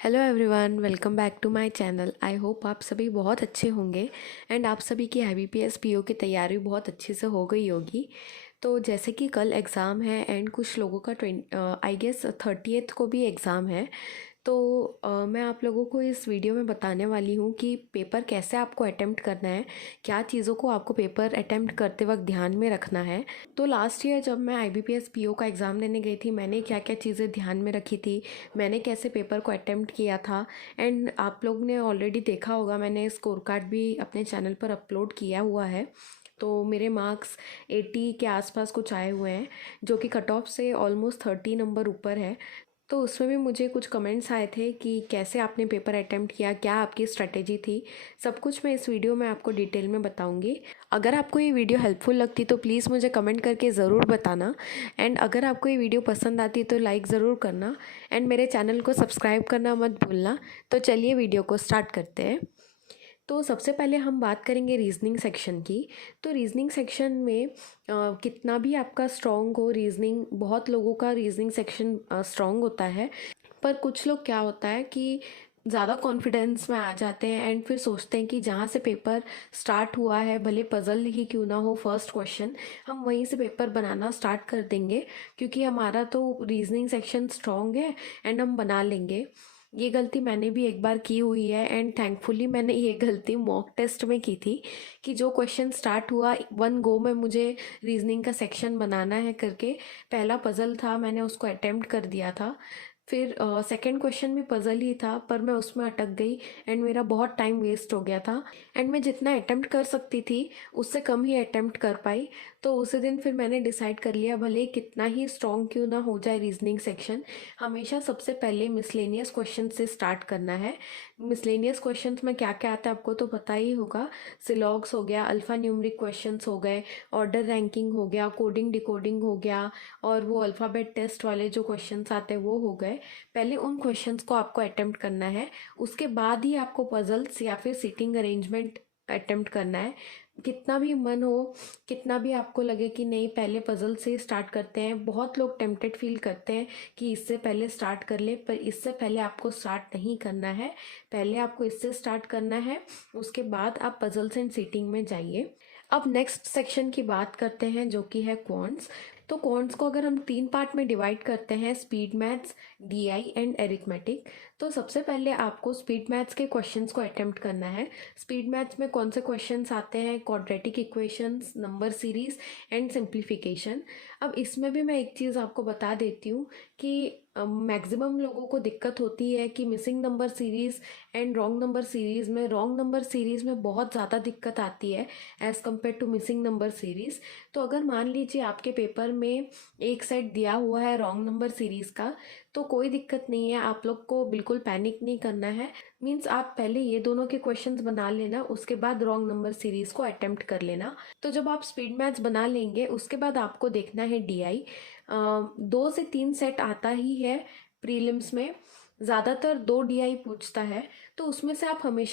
Hello everyone, welcome back to my channel. I hope आप सभी बहुत अच्छे होंगे एंड आप सभी की IBPS PO की तैयारी बहुत अच्छे से हो गई होगी। तो जैसे कि कल एग्ज़ाम है एंड कुछ लोगों का आई गेस 30th को भी एग्ज़ाम है। तो मैं आप लोगों को इस वीडियो में बताने वाली हूँ कि पेपर कैसे आपको अटेम्प्ट करना है, क्या चीज़ों को आपको पेपर अटेम्प्ट करते वक्त ध्यान में रखना है। तो लास्ट ईयर जब मैं IBPS PO का एग्ज़ाम देने गई थी, मैंने क्या क्या चीज़ें ध्यान में रखी थी, मैंने कैसे पेपर को अटेम्प्ट किया था। एंड आप लोग ने ऑलरेडी देखा होगा, मैंने स्कोर कार्ड भी अपने चैनल पर अपलोड किया हुआ है। तो मेरे मार्क्स 80 के आसपास कुछ आए हुए हैं, जो कि कट ऑफ से ऑलमोस्ट 30 नंबर ऊपर है। तो उसमें भी मुझे कुछ कमेंट्स आए थे कि कैसे आपने पेपर अटेम्प्ट किया, क्या आपकी स्ट्रैटेजी थी। सब कुछ मैं इस वीडियो में आपको डिटेल में बताऊंगी। अगर आपको ये वीडियो हेल्पफुल लगती तो प्लीज़ मुझे कमेंट करके ज़रूर बताना। एंड अगर आपको ये वीडियो पसंद आती तो लाइक ज़रूर करना एंड मेरे चैनल को सब्सक्राइब करना मत भूलना। तो चलिए वीडियो को स्टार्ट करते हैं। तो सबसे पहले हम बात करेंगे रीजनिंग सेक्शन की। तो रीजनिंग सेक्शन में कितना भी आपका स्ट्रॉन्ग हो रीजनिंग, बहुत लोगों का रीजनिंग सेक्शन स्ट्रॉन्ग होता है, पर कुछ लोग क्या होता है कि ज़्यादा कॉन्फिडेंस में आ जाते हैं एंड फिर सोचते हैं कि जहाँ से पेपर स्टार्ट हुआ है, भले पजल ही क्यों ना हो, फर्स्ट क्वेश्चन हम वहीं से पेपर बनाना स्टार्ट कर देंगे क्योंकि हमारा तो रीजनिंग सेक्शन स्ट्रॉन्ग है एंड हम बना लेंगे। ये गलती मैंने भी एक बार की हुई है एंड थैंकफुली मैंने ये गलती मॉक टेस्ट में की थी कि जो क्वेश्चन स्टार्ट हुआ वन गो में मुझे रीजनिंग का सेक्शन बनाना है करके, पहला पज़ल था, मैंने उसको अटेम्प्ट कर दिया था। फिर सेकंड क्वेश्चन भी पज़ल ही था पर मैं उसमें अटक गई एंड मेरा बहुत टाइम वेस्ट हो गया था एंड मैं जितना अटेम्प्ट कर सकती थी उससे कम ही अटेम्प्ट कर पाई। तो उसी दिन फिर मैंने डिसाइड कर लिया, भले कितना ही स्ट्रॉन्ग क्यों ना हो जाए रीजनिंग सेक्शन, हमेशा सबसे पहले मिसलेनियस क्वेश्चन से स्टार्ट करना है। मिसलेनियस क्वेश्चंस में क्या क्या आता है आपको तो पता ही होगा। सिलॉग्स हो गया, अल्फ़ा न्यूमरिक क्वेश्चंस हो गए, ऑर्डर रैंकिंग हो गया, कोडिंग डिकोडिंग हो गया, और वो अल्फ़ाबेट टेस्ट वाले जो क्वेश्चंस आते हैं वो हो गए। पहले उन क्वेश्चंस को आपको अटेम्प्ट करना है, उसके बाद ही आपको पजल्स या फिर सीटिंग अरेंजमेंट अटेम्प्ट करना है। कितना भी मन हो, कितना भी आपको लगे कि नहीं पहले पजल से स्टार्ट करते हैं, बहुत लोग टेम्पटेड फील करते हैं कि इससे पहले स्टार्ट कर ले, पर इससे पहले आपको स्टार्ट नहीं करना है। पहले आपको इससे स्टार्ट करना है, उसके बाद आप पजल्स एंड सीटिंग में जाइए। अब नेक्स्ट सेक्शन की बात करते हैं जो कि है क्वांट्स। तो क्वांट्स को अगर हम 3 पार्ट में डिवाइड करते हैं, speed maths, DI and arithmetic. तो सबसे पहले आपको स्पीड मैथ्स के क्वेश्चंस को अटेम्प्ट करना है। स्पीड मैथ्स में कौन से क्वेश्चंस आते हैं, quadratic equations, number series and simplification. अब इसमें भी मैं एक चीज़ आपको बता देती हूँ कि मैक्सिमम लोगों को दिक्कत होती है कि missing number series and wrong number series में बहुत ज़्यादा दिक्कत आती है as compare to missing number series. तो अगर मान लीजिए आपके पेपर में एक सेट दिया हुआ है रॉन्ग नंबर सीरीज़ का, तो कोई दिक्कत नहीं है, आप लोग को बिल्कुल पैनिक नहीं करना है। मीन्स आप पहले ये दोनों के क्वेश्चंस बना लेना, उसके बाद रॉन्ग नंबर सीरीज़ को अटेम्प्ट कर लेना। तो जब आप स्पीड मैथ्स बना लेंगे उसके बाद आपको देखना है DI। 2 से 3 सेट आता ही है प्रीलिम्स में, ज़्यादातर 2 DI पूछता है। तो उसमें से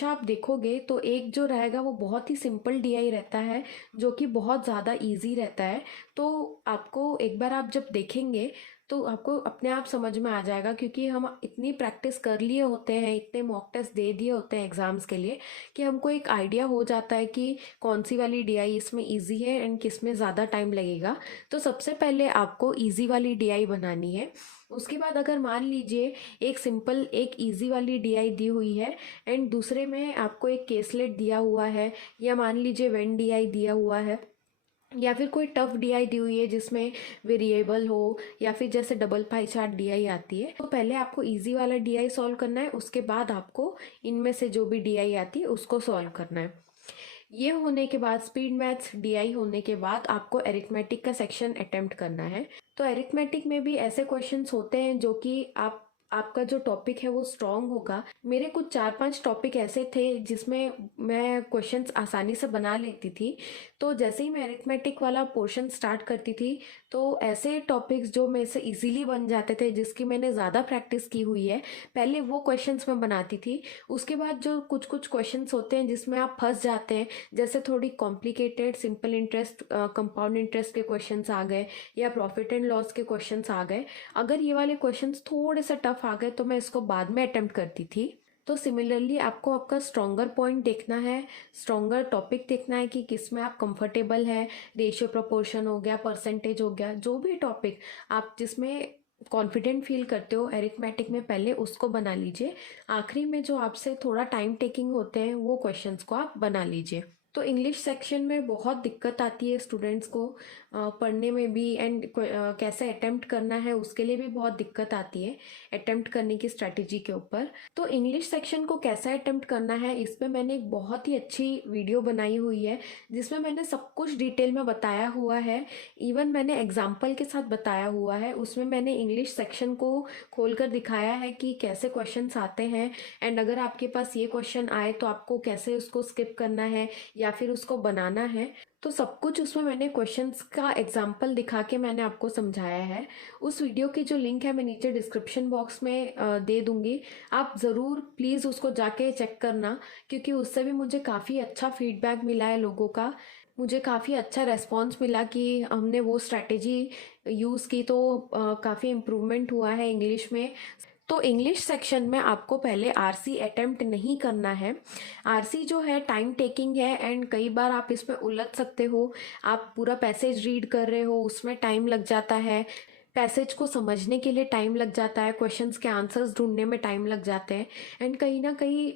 आप देखोगे तो एक जो रहेगा वो बहुत ही सिंपल DI रहता है, जो कि बहुत ज़्यादा इजी रहता है। तो आपको एक बार आप जब देखेंगे तो आपको अपने आप समझ में आ जाएगा, क्योंकि हम इतनी प्रैक्टिस कर लिए होते हैं, इतने मॉक टेस्ट दे दिए होते हैं एग्ज़ाम्स के लिए, कि हमको एक आइडिया हो जाता है कि कौन सी वाली DI इसमें इजी है एंड किस में ज़्यादा टाइम लगेगा। तो सबसे पहले आपको इजी वाली DI बनानी है। उसके बाद अगर मान लीजिए एक सिंपल एक इजी वाली DI दी हुई है एंड दूसरे में आपको एक केसलेट दिया हुआ है, या मान लीजिए वेन DI दिया हुआ है, या फिर कोई टफ DI दी हुई है जिसमें वेरिएबल हो, या फिर जैसे डबल पाई चार्ट DI आती है, तो पहले आपको इजी वाला DI सॉल्व करना है, उसके बाद आपको इनमें से जो भी DI आती है उसको सॉल्व करना है। ये होने के बाद स्पीड मैथ्स DI होने के बाद आपको एरिथमेटिक का सेक्शन अटेम्प्ट करना है। तो एरिथमेटिक में भी ऐसे क्वेश्चंस होते हैं जो कि आपका जो टॉपिक है वो स्ट्रॉन्ग होगा। मेरे कुछ 4-5 टॉपिक ऐसे थे जिसमें मैं क्वेश्चंस आसानी से बना लेती थी। तो जैसे ही मैं एरिथमेटिक वाला पोर्शन स्टार्ट करती थी, तो ऐसे टॉपिक्स जो मेरे से इजीली बन जाते थे, जिसकी मैंने ज़्यादा प्रैक्टिस की हुई है, पहले वो क्वेश्चंस मैं बनाती थी। उसके बाद जो कुछ कुछ क्वेश्चंस होते हैं जिसमें आप फंस जाते हैं, जैसे थोड़ी complicated simple interest, compound interest के क्वेश्चंस आ गए, या प्रॉफिट एंड लॉस के क्वेश्चंस आ गए, अगर ये वाले क्वेश्चंस थोड़े से टफ टफ आ गए तो मैं इसको बाद में अटेम्प्ट करती थी। तो सिमिलरली आपको आपका स्ट्रॉन्गर पॉइंट देखना है, स्ट्रॉन्गर टॉपिक देखना है कि किस में आप कंफर्टेबल है। रेशियो प्रोपोर्शन हो गया, परसेंटेज हो गया, जो भी टॉपिक आप जिसमें कॉन्फिडेंट फील करते हो एरिथमेटिक में, पहले उसको बना लीजिए। आखिरी में जो आपसे थोड़ा टाइम टेकिंग होते हैं वो क्वेश्चंस को आप बना लीजिए। तो इंग्लिश सेक्शन में बहुत दिक्कत आती है स्टूडेंट्स को पढ़ने में भी, एंड कैसे अटेम्प्ट करना है उसके लिए भी बहुत दिक्कत आती है अटेम्प्ट करने की स्ट्रैटेजी के ऊपर। तो इंग्लिश सेक्शन को कैसे अटेम्प्ट करना है इस पर मैंने एक बहुत ही अच्छी वीडियो बनाई हुई है जिसमें मैंने सब कुछ डिटेल में बताया हुआ है। इवन मैंने एग्जाम्पल के साथ बताया हुआ है। उसमें मैंने इंग्लिश सेक्शन को खोल कर दिखाया है कि कैसे क्वेश्चंस आते हैं, एंड अगर आपके पास ये क्वेश्चन आए तो आपको कैसे उसको स्किप करना है या फिर उसको बनाना है। तो सब कुछ उसमें मैंने क्वेश्चंस का एग्जाम्पल दिखा के मैंने आपको समझाया है। उस वीडियो की जो लिंक है मैं नीचे डिस्क्रिप्शन बॉक्स में दे दूंगी। आप ज़रूर प्लीज़ उसको जाके चेक करना, क्योंकि उससे भी मुझे काफ़ी अच्छा फीडबैक मिला है लोगों का। मुझे काफ़ी अच्छा रेस्पॉन्स मिला कि हमने वो स्ट्रैटेजी यूज़ की तो काफ़ी इम्प्रूवमेंट हुआ है इंग्लिश में। तो इंग्लिश सेक्शन में आपको पहले आरसी अटेम्प्ट नहीं करना है। आरसी जो है टाइम टेकिंग है, एंड कई बार आप इसमें उलझ सकते हो। आप पूरा पैसेज रीड कर रहे हो, उसमें टाइम लग जाता है, पैसेज को समझने के लिए टाइम लग जाता है, क्वेश्चंस के आंसर्स ढूंढने में टाइम लग जाते हैं, एंड कहीं ना कहीं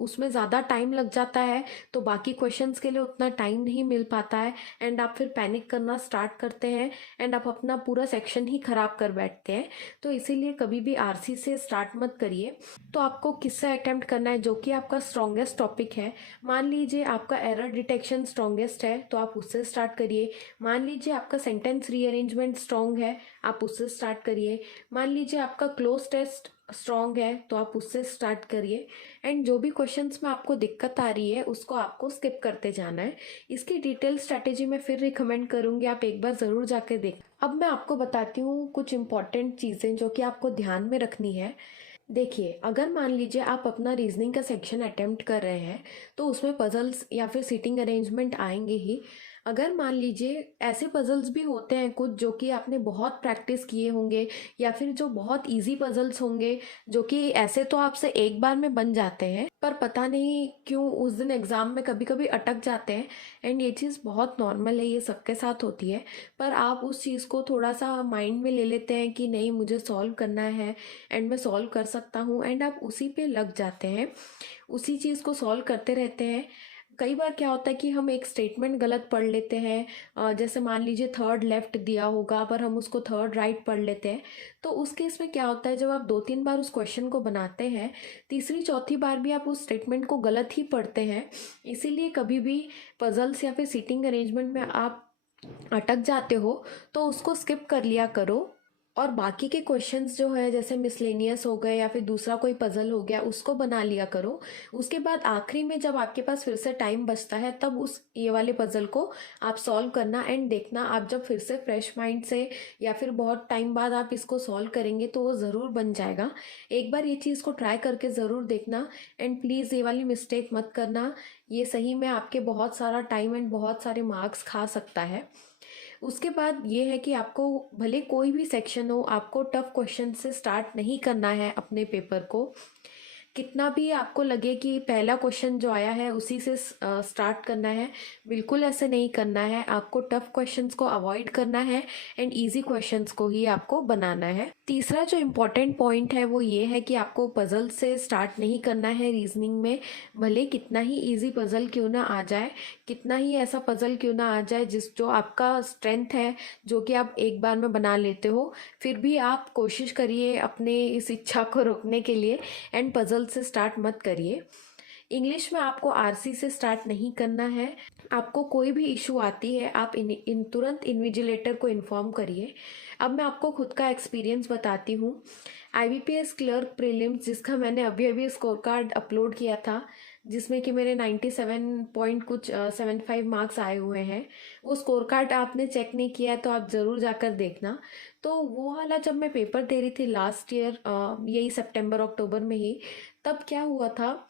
उसमें ज़्यादा टाइम लग जाता है तो बाकी क्वेश्चंस के लिए उतना टाइम नहीं मिल पाता है, एंड आप फिर पैनिक करना स्टार्ट करते हैं, एंड आप अपना पूरा सेक्शन ही खराब कर बैठते हैं। तो इसीलिए कभी भी आरसी से स्टार्ट मत करिए। तो आपको किससे अटेम्प्ट करना है, जो कि आपका स्ट्रॉन्गेस्ट टॉपिक है। मान लीजिए आपका एरर डिटेक्शन स्ट्रॉन्गेस्ट है तो आप उससे स्टार्ट करिए। मान लीजिए आपका सेंटेंस रीअरेंजमेंट स्ट्रॉन्ग है, आप उससे स्टार्ट करिए। मान लीजिए आपका क्लोज टेस्ट स्ट्रॉन्ग है तो आप उससे स्टार्ट करिए। एंड जो भी क्वेश्चंस में आपको दिक्कत आ रही है उसको आपको स्किप करते जाना है। इसकी डिटेल स्ट्रैटेजी मैं फिर रिकमेंड करूंगी, आप एक बार ज़रूर जाकर देख। अब मैं आपको बताती हूँ कुछ इंपॉर्टेंट चीज़ें जो कि आपको ध्यान में रखनी है। देखिए, अगर मान लीजिए आप अपना रीजनिंग का सेक्शन अटेम्प्ट कर रहे हैं तो उसमें पजल्स या फिर सीटिंग अरेंजमेंट आएंगे ही। अगर मान लीजिए ऐसे पजल्स भी होते हैं कुछ जो कि आपने बहुत प्रैक्टिस किए होंगे, या फिर जो बहुत इजी पजल्स होंगे जो कि ऐसे तो आपसे एक बार में बन जाते हैं पर पता नहीं क्यों उस दिन एग्ज़ाम में कभी कभी अटक जाते हैं। एंड ये चीज़ बहुत नॉर्मल है, ये सबके साथ होती है। पर आप उस चीज़ को थोड़ा सा माइंड में ले लेते हैं कि नहीं मुझे सॉल्व करना है एंड मैं सॉल्व कर सकता हूँ, एंड आप उसी पे लग जाते हैं, उसी चीज़ को सॉल्व करते रहते हैं। कई बार क्या होता है कि हम एक स्टेटमेंट गलत पढ़ लेते हैं, जैसे मान लीजिए थर्ड लेफ्ट दिया होगा पर हम उसको थर्ड राइट पढ़ लेते हैं। तो उस केस में क्या होता है, जब आप 2-3 बार उस क्वेश्चन को बनाते हैं, तीसरी चौथी बार भी आप उस स्टेटमेंट को गलत ही पढ़ते हैं। इसीलिए कभी भी पजल्स या फिर सीटिंग अरेंजमेंट में आप अटक जाते हो तो उसको स्किप कर लिया करो। और बाकी के क्वेश्चंस जो है जैसे मिसलेनियस हो गए या फिर दूसरा कोई पजल हो गया उसको बना लिया करो। उसके बाद आखिरी में जब आपके पास फिर से टाइम बचता है तब उस ये वाले पजल को आप सॉल्व करना, एंड देखना आप जब फिर से फ्रेश माइंड से या फिर बहुत टाइम बाद आप इसको सॉल्व करेंगे तो वो ज़रूर बन जाएगा। एक बार ये चीज़ को ट्राई करके ज़रूर देखना, एंड प्लीज़ ये वाली मिस्टेक मत करना। ये सही में आपके बहुत सारा टाइम एंड बहुत सारे मार्क्स खा सकता है। उसके बाद ये है कि आपको भले कोई भी सेक्शन हो, आपको टफ क्वेश्चन से स्टार्ट नहीं करना है अपने पेपर को। कितना भी आपको लगे कि पहला क्वेश्चन जो आया है उसी से स्टार्ट करना है, बिल्कुल ऐसे नहीं करना है। आपको टफ क्वेश्चंस को अवॉइड करना है एंड इजी क्वेश्चंस को ही आपको बनाना है। तीसरा जो इम्पोर्टेंट पॉइंट है वो ये है कि आपको पजल से स्टार्ट नहीं करना है रीजनिंग में। भले कितना ही इजी पजल क्यों ना आ जाए, कितना ही ऐसा पजल क्यों ना आ जाए जो आपका स्ट्रेंथ है, जो कि आप एक बार में बना लेते हो, फिर भी आप कोशिश करिए अपने इस इच्छा को रोकने के लिए एंड पजल से स्टार्ट मत करिए। इंग्लिश में आपको आरसी से स्टार्ट नहीं करना है। आपको कोई भी इशू आती है आप तुरंत इन्विजिलेटर को इन्फॉर्म करिए। अब मैं आपको खुद का एक्सपीरियंस बताती हूँ। आईबीपीएस क्लर्क प्रीलिम्स जिसका मैंने अभी अभी स्कोर कार्ड अपलोड किया था, जिसमें कि मेरे 97 पॉइंट कुछ 75 मार्क्स आए हुए हैं। वो स्कोर कार्ड आपने चेक नहीं किया है तो आप ज़रूर जाकर देखना। तो वो वाला जब मैं पेपर दे रही थी लास्ट ईयर, यही सितंबर अक्टूबर में ही, तब क्या हुआ था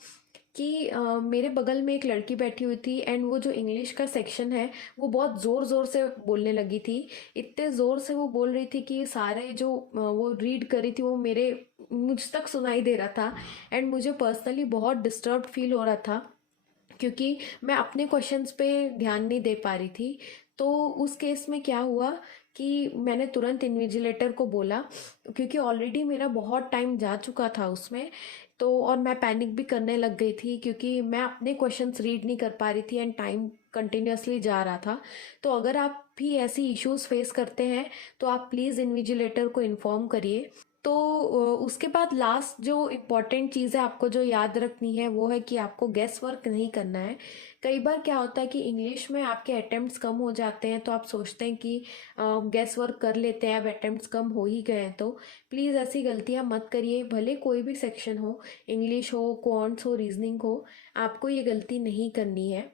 कि मेरे बगल में एक लड़की बैठी हुई थी एंड वो जो इंग्लिश का सेक्शन है वो बहुत ज़ोर ज़ोर से बोलने लगी थी। इतने ज़ोर से वो बोल रही थी कि सारे जो वो रीड कर रही थी वो मेरे मुझ तक सुनाई दे रहा था। एंड मुझे पर्सनली बहुत डिस्टर्ब्ड फील हो रहा था क्योंकि मैं अपने क्वेश्चंस पे ध्यान नहीं दे पा रही थी। तो उस केस में क्या हुआ कि मैंने तुरंत इन्विजिलेटर को बोला, क्योंकि ऑलरेडी मेरा बहुत टाइम जा चुका था उसमें। तो और मैं पैनिक भी करने लग गई थी क्योंकि मैं अपने क्वेश्चंस रीड नहीं कर पा रही थी एंड टाइम कंटिन्यूअसली जा रहा था। तो अगर आप भी ऐसी इश्यूज फेस करते हैं तो आप प्लीज़ इन्विजिलेटर को इन्फॉर्म करिए। तो उसके बाद लास्ट जो इम्पॉर्टेंट चीज़ है आपको जो याद रखनी है वो है कि आपको गेस वर्क नहीं करना है। कई बार क्या होता है कि इंग्लिश में आपके अटेम्प्ट्स कम हो जाते हैं तो आप सोचते हैं कि गेस वर्क कर लेते हैं, अब अटेम्प्ट्स कम हो ही गए हैं। तो प्लीज़ ऐसी गलतियां मत करिए, भले कोई भी सेक्शन हो, इंग्लिश हो, क्वांट्स हो, रीजनिंग हो, आपको ये गलती नहीं करनी है।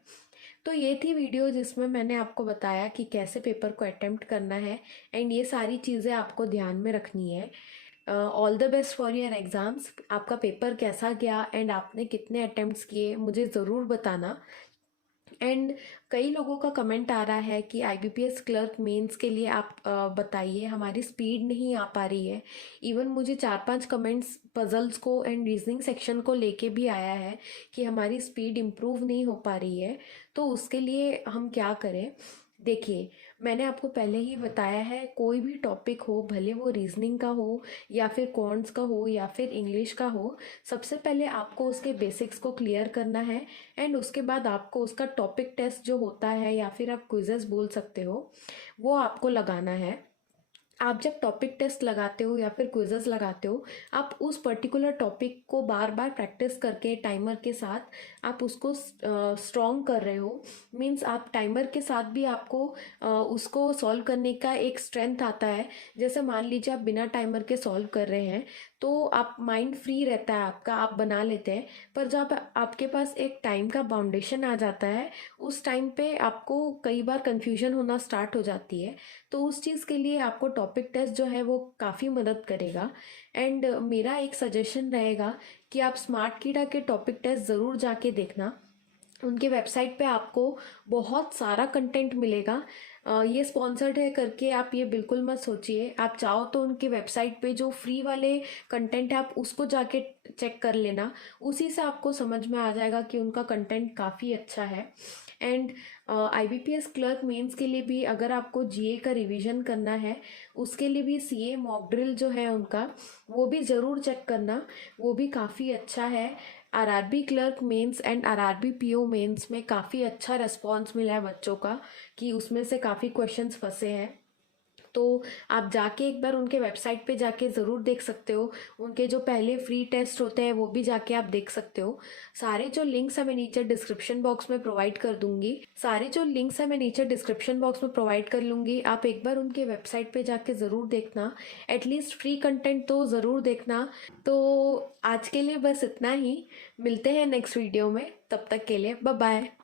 तो ये थी वीडियो जिसमें मैंने आपको बताया कि कैसे पेपर को अटेम्प्ट करना है एंड ये सारी चीज़ें आपको ध्यान में रखनी है। All the best for your exams. आपका पेपर कैसा गया एंड आपने कितने अटेम्प्ट्स किए मुझे ज़रूर बताना। एंड कई लोगों का कमेंट आ रहा है कि आईबीपीएस क्लर्क मेंस के लिए आप बताइए, हमारी स्पीड नहीं आ पा रही है। इवन मुझे 4-5 कमेंट्स पजल्स को एंड रीजनिंग सेक्शन को लेके भी आया है कि हमारी स्पीड इम्प्रूव नहीं हो पा रही है। तो उसके लिए हम क्या करें? देखिए, मैंने आपको पहले ही बताया है, कोई भी टॉपिक हो, भले वो रीजनिंग का हो या फिर कॉन्ट्स का हो या फिर इंग्लिश का हो, सबसे पहले आपको उसके बेसिक्स को क्लियर करना है एंड उसके बाद आपको उसका टॉपिक टेस्ट जो होता है या फिर आप क्विजेस बोल सकते हो, वो आपको लगाना है। आप जब टॉपिक टेस्ट लगाते हो या फिर क्विजेस लगाते हो, आप उस पर्टिकुलर टॉपिक को बार बार प्रैक्टिस करके टाइमर के साथ आप उसको स्ट्रॉन्ग कर रहे हो। मीन्स आप टाइमर के साथ भी आपको उसको सॉल्व करने का एक स्ट्रेंथ आता है। जैसे मान लीजिए आप बिना टाइमर के सॉल्व कर रहे हैं तो आप माइंड फ्री रहता है आपका, आप बना लेते हैं। पर जब आपके पास एक टाइम का बाउंडेशन आ जाता है, उस टाइम पे आपको कई बार कंफ्यूजन होना स्टार्ट हो जाती है। तो उस चीज़ के लिए आपको टॉपिक टेस्ट जो है वो काफ़ी मदद करेगा। एंड मेरा एक सजेशन रहेगा कि आप स्मार्ट कीड़ा के टॉपिक टेस्ट ज़रूर जाके देखना। उनके वेबसाइट पे आपको बहुत सारा कंटेंट मिलेगा। ये स्पॉन्सर्ड है करके आप ये बिल्कुल मत सोचिए। आप चाहो तो उनके वेबसाइट पे जो फ्री वाले कंटेंट है आप उसको जाके चेक कर लेना, उसी से आपको समझ में आ जाएगा कि उनका कंटेंट काफ़ी अच्छा है। एंड आईबीपीएस क्लर्क मेंस के लिए भी अगर आपको जीए का रिवीजन करना है, उसके लिए भी सीए मॉक ड्रिल जो है उनका, वो भी ज़रूर चेक करना, वो भी काफ़ी अच्छा है। RRB clerk mains and RRB PO mains में काफ़ी अच्छा रिस्पॉन्स मिला है बच्चों का कि उसमें से काफ़ी क्वेश्चंस फंसे हैं। तो आप जाके एक बार उनके वेबसाइट पे जाके ज़रूर देख सकते हो। उनके जो पहले फ्री टेस्ट होते हैं वो भी जाके आप देख सकते हो। सारे जो लिंक्स है मैं नीचे डिस्क्रिप्शन बॉक्स में प्रोवाइड कर दूंगी। सारे जो लिंक्स है मैं नीचे डिस्क्रिप्शन बॉक्स में प्रोवाइड कर लूँगी। आप एक बार उनके वेबसाइट पे जाके ज़रूर देखना, एटलीस्ट फ्री कंटेंट तो ज़रूर देखना। तो आज के लिए बस इतना ही। मिलते हैं नेक्स्ट वीडियो में, तब तक के लिए बाय बाय।